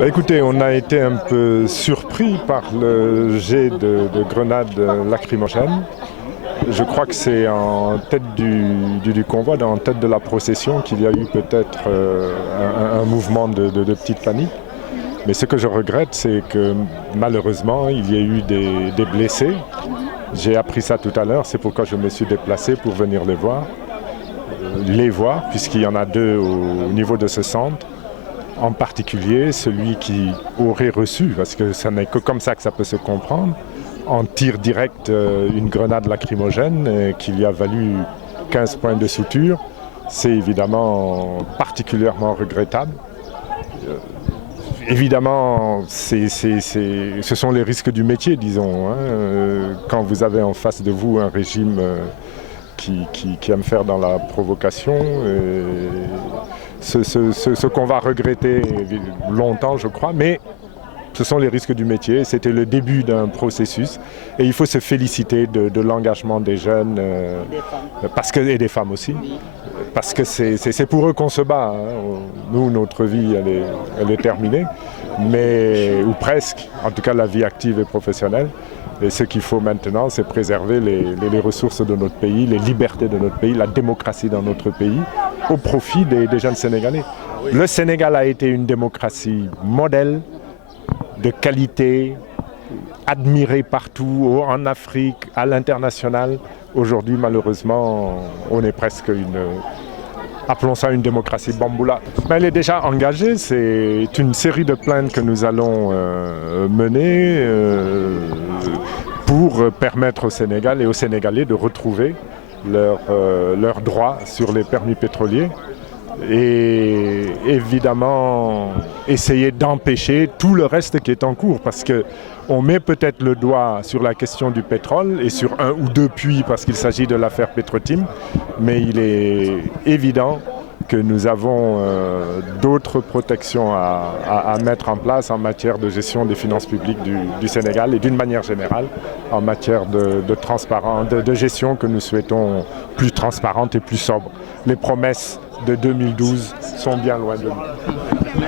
Écoutez, on a été un peu surpris par le jet de grenades lacrymogènes. Je crois que c'est en tête du convoi, en tête de la procession, qu'il y a eu peut-être un mouvement de petite panique. Mais ce que je regrette, c'est que malheureusement, il y a eu des blessés. J'ai appris ça tout à l'heure, c'est pourquoi je me suis déplacé pour venir les voir, puisqu'il y en a deux au niveau de ce centre. En particulier celui qui aurait reçu, parce que ça n'est que comme ça que ça peut se comprendre, en tir direct une grenade lacrymogène qu'il y a valu 15 points de suture. C'est évidemment particulièrement regrettable. Évidemment, ce sont les risques du métier, disons. Quand vous avez en face de vous un régime qui aime faire dans la provocation. Ce qu'on va regretter longtemps, je crois, mais ce sont les risques du métier. C'était le début d'un processus et il faut se féliciter de l'engagement des jeunes et des femmes aussi, parce que c'est pour eux qu'on se bat. Nous, notre vie, elle est terminée, ou presque, en tout cas la vie active et professionnelle. Et ce qu'il faut maintenant, c'est préserver les ressources de notre pays, les libertés de notre pays, la démocratie dans notre pays, au profit des jeunes Sénégalais. Le Sénégal a été une démocratie modèle, de qualité, admirée partout, en Afrique, à l'international. Aujourd'hui, malheureusement, on est presque appelons ça une démocratie bamboula. Mais elle est déjà engagée, c'est une série de plaintes que nous allons mener pour permettre au Sénégal et aux Sénégalais de retrouver leurs droits sur les permis pétroliers et évidemment essayer d'empêcher tout le reste qui est en cours, parce qu'on met peut-être le doigt sur la question du pétrole et sur un ou deux puits parce qu'il s'agit de l'affaire Petrotim, mais il est évident que nous avons d'autres protections à mettre en place en matière de gestion des finances publiques du Sénégal et d'une manière générale en matière de transparence, de gestion que nous souhaitons plus transparente et plus sobre. Les promesses de 2012 sont bien loin de nous.